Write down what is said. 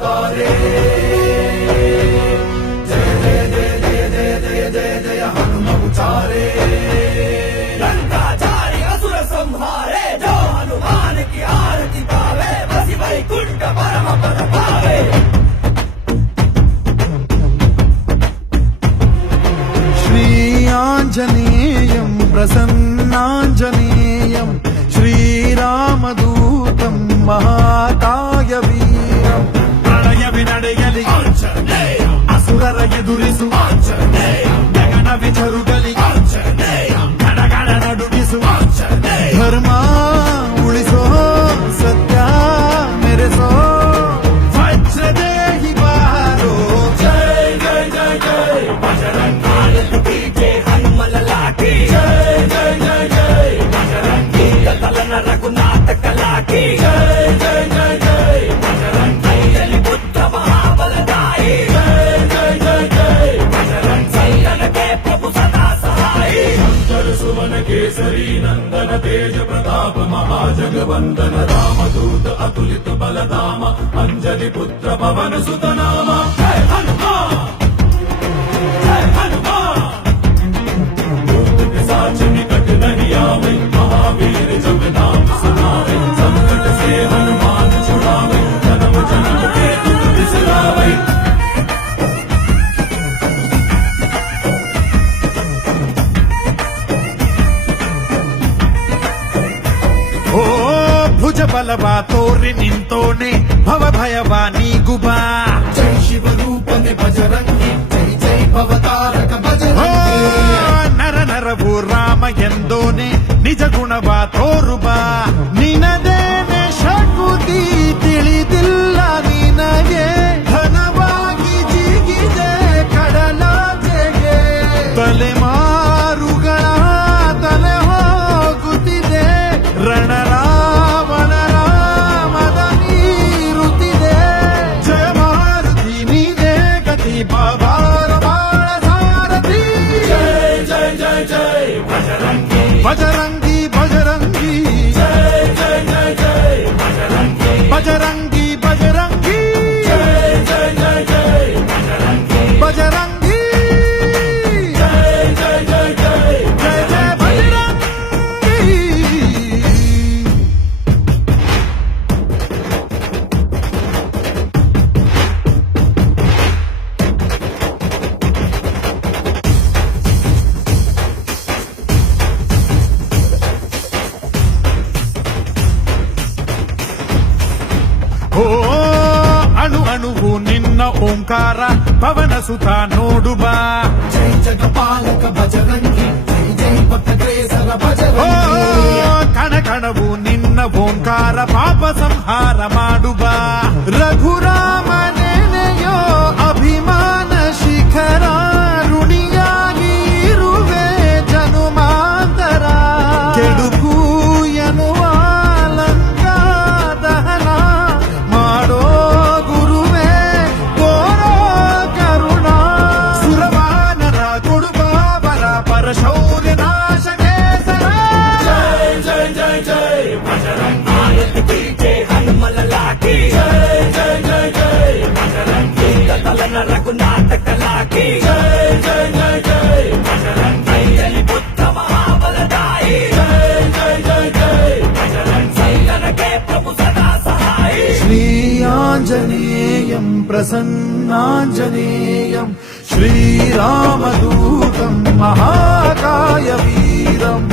ಹನುಮವತಾರೇ ಜಯ ಜಯ ಜಯ ಜಯ ಜಯ ಜಯ ಜಯ ಜಯ ಹನುಮವತಾರೇ ಲಂಕಾಚಾರಿ ಅಸುರ ಸಂಹಾರೇ ಜೋ ಹನುಮಾನ್ ಕಿ ಆರತಿ ಪಾವೆ ಬಸಿ ವೈಕುಂಠ ಪರಮ ಪದ ಪಾವೆ आञ्जनेयं प्रसन्नाञ्जनेयं श्रीरामदूतं महाकाय वीरं प्रणय विनडेयलि असुरर ಎದುರಿಸು ಗಗನ ವಿಚರುಗಲಿ ಗಣಗಣ ನಡುಗಿಸು ಧರ್ಮ ಉಳಿಸೋ ಸತ್ಯ ಮೆರೆಸೋ ವಜ್ರದೇಹಿ ಬಾರೋ ಜಯ ಜಯ ಜಯ ಜಯ ಬಜರಂಗಾಳ ಜಯ ಹನುಮಲಲಾಟಿ ಜಯ ಜಯ ಜಯ ಜಯ ಬಜರಂಗಿ ತಲನ ರಘುನಾಥ ಕಲಾಟಿ ಜಯ ಜಯ ಜಯ ಜಯ ಬಜರಂಗೈಯಲ್ಲಿ ಪುತ್ರ ಮಹಾಬಲದಾಯಿ ಜಯ ಜಯ ಜಯ ಜಯ ಬಜರಂಗ ಸೈನ್ಯಕ್ಕೆ ಪ್ರಭು ಸದಾ ಸಹಾಯಿ ಶಂಕರ ಸುವನ ಕೇಸರಿ ನಂದನ ತೇಜ ಪ್ರತಾಪ ಮಹಾಜಗವಂದನ ರಾಮದೂತ ಅತುಲಿತ ಬಲಧಾಮ ಅಂಜಲಿ ಪುತ್ರ ಪವನ ಸುತ ನಾಮ ಜಯ ಹನುಮಾನ್ जय हनुमान भूत पिशाच निकट नहीं आवे महावीर जब नाम सुनावे संकट से हनुमान छुड़ावे जन्म जन्म के दुख बिसरावे ಓ ಭುಜ ಬಲವ ತೋರಿ ನಿಂತೋನೆ ಭವ ಭಯವ ನೀಗುಬಾ जय शिव रूपने बजरंगी जय जय भवतारक बजरंगी ನರ ನರವು ರಾಮ ಎಂದೋನೆ ನಿಜ ಗುಣವ ತೋರುಬಾ ನಿನದೇನೆ ಶಕುತಿ ತಿಳಿದಿಲ್ಲ ನಿನಗೆ ಘನವಾಗಿ ಜಿಗಿದೆ ಕಡಲಾಚೆಗೆ ತಲೆಮಾರುಗಳ ತಲೆ ಹೋಗುತ್ತಿದೆ ರಣರಾವಣರ ಮದ ನೀರುತ್ತಿದೆ ಜಯ ಮಾರುತಿ ನೀನೇ ಗತಿ ಬಾಬಾರ ಬಾಳ ಸಾರಥಿ जय जय जय जय बजरंगी ಬಜರಂಗಿ ಬಜರಂಗಿ जय जय जय जय बजरंगी ಬಜರಂಗಿ ಬಜರಂಗಿ जय जय जय जय बजरंगी ಬಜರಂಗಿ जय जय जय जय ಜಯ ಜಯ ಬಜರಂಗಿ ಓ ಅಣು ಅಣುವು ನಿನ್ನ ಓಂಕಾರ ಪವನ ಸುತ ನೋಡುಬಾ जय जगपालक बजरंगी जय जय भक्तग्रेसर ಓ बजरंगी ಕಣ ಕಣವು ನಿನ್ನ ಓಂಕಾರ ಪಾಪ ಸಂಹಾರ ಮಾಡುಬಾ ರಘುರಾಮ ನೆನೆಯೋ ಅಭಿಮಾನ ಶಿಖರ ಋಣಿಯಾಗಿ ಇರುವೆ ಜನುಮಾಂತರ ಕೆಡುಕು ಎನ್ನುವ ಲಂಕಾ ದಹನ ಮಾಡೋ ಗುರುವೇ ತೋರೋ ಕರುಣ ಸುರವಾನರ ಕೊಡುಬಾಬರ ಪರಶೌರ್ಯ ನಾಶಕೇಸರ जय जय जय जय बजरंगी जय हनुमललाटी जय जय जय जय बजरंगी तलन रघुनाथ कलाटी जय जय जय जय बजरंगैಯಲ್ಲಿ ಪುತ್ರ ಮಹಾಬಲದಾಯಿ जय जय जय जय बजरंग सैन्यಕ್ಕೆ प्रभु सदा सहाय श्री आञ्जनेयं प्रसन्नाञ्जनेयं श्रीरामदूतं महाकाय वीरम्